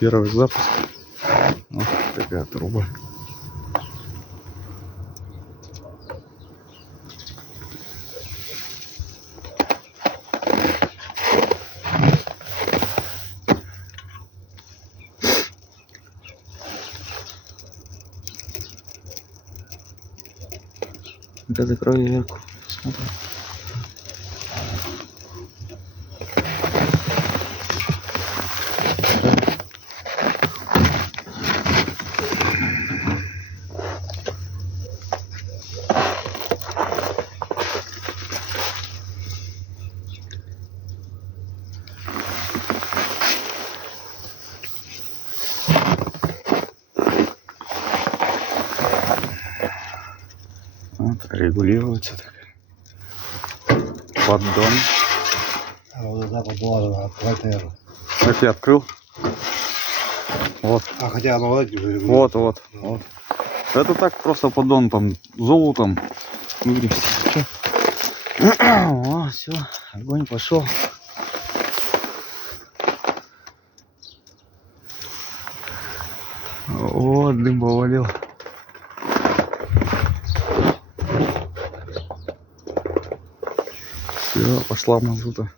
Первый запуск. Вот такая труба. Да, закрою вверху. Посмотрим. Вот, регулируется так. Поддон. А вот это поддон открытый. Так я открыл. Вот. А хотя оно Вот. Это так просто поддон там золотом. О, все, огонь пошел. О, дым повалил. Все, пошла мазута.